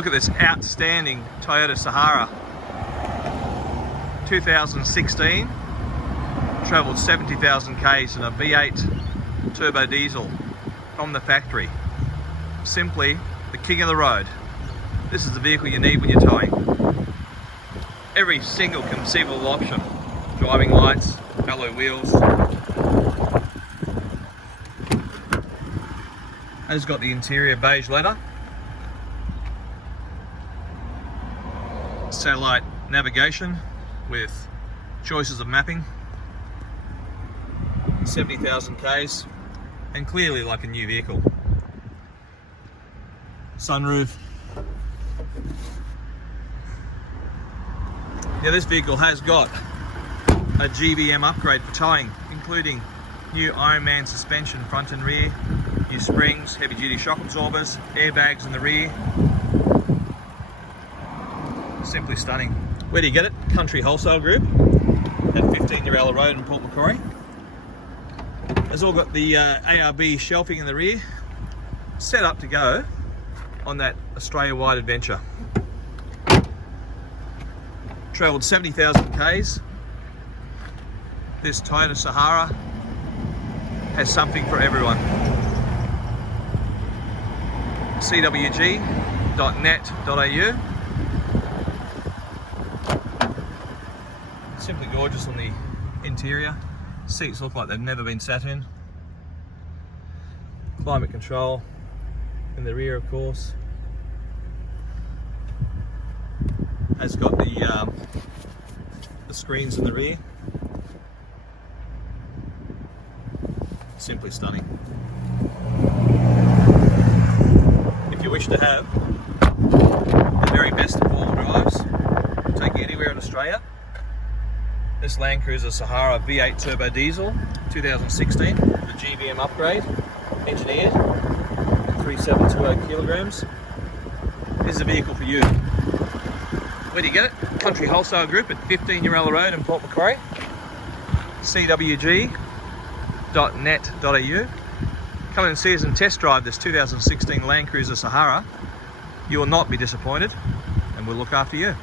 Look at this outstanding Toyota Sahara 2016, travelled 70,000 k's in a V8 turbo diesel from the factory. Simply the king of the road. This is the vehicle you need when you're towing. Every single conceivable option. Driving lights, alloy wheels. And it's got the interior beige leather. Satellite navigation with choices of mapping. 70,000 k's and clearly like a new vehicle. Sunroof. Now this vehicle has got a GVM upgrade for towing, including new Ironman suspension front and rear, new springs, heavy duty shock absorbers, airbags in the rear. Simply stunning. Where do you get it? Country Wholesale Group at 15 Yarella Road in Port Macquarie. It's all got the ARB shelving in the rear, set up to go on that Australia-wide adventure. Travelled 70,000 k's. This Toyota Sahara has something for everyone. cwg.net.au. Simply gorgeous on the interior. Seats look like they've never been sat in. Climate control in the rear, of course. Has got the screens in the rear. Simply stunning. If you wish to have the very best of all drives, take you anywhere in Australia, this Landcruiser Sahara V8 turbo diesel 2016, the GVM upgrade, engineered, 3720 kilograms, is the vehicle for you. Where do you get it? Country Wholesale Group at 15 Yarella Road in Port Macquarie. cwg.net.au. Come and see us and test drive this 2016 Landcruiser Sahara. You will not be disappointed, and we'll look after you.